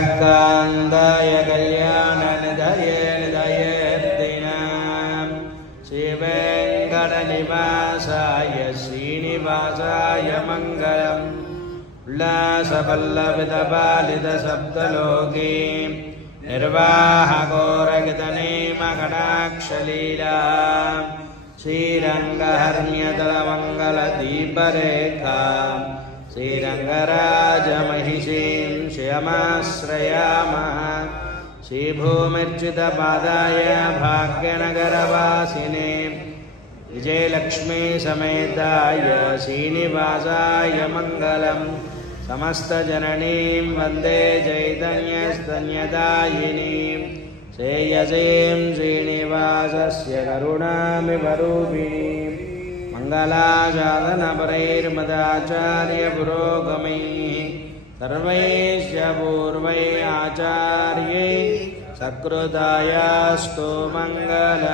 कान्दाय कल्याणनिधये निधयेर्दिनां श्रीवेङ्कटनिवासाय श्रीनिवासाय मङ्गलम् उल्लासपल्लवितपालितसप्तलोकीं निर्वाहकोरगितनेमकटाक्षलीलां श्रीरङ्गहर्म्यतलमङ्गलदीपरेखां श्रीरङ्गराजमहिषीं श्रियमाश्रयामः श्रीभूमिर्जितपादाय भाग्यनगरवासिने विजयलक्ष्मी समेताय श्रीनिवासाय मङ्गलम् समस्तजननीं वन्दे चैतन्यस्तन्यदायिनीं श्रेयसीं श्रीनिवासस्य करुणामिवरूपिणीं मङ्गलाशासनपरैर्मदाचार्यपुरोगमैः सर्वैश्च पूर्वैः आचार्यैः सत्कृतायास्तु मङ्गलम्।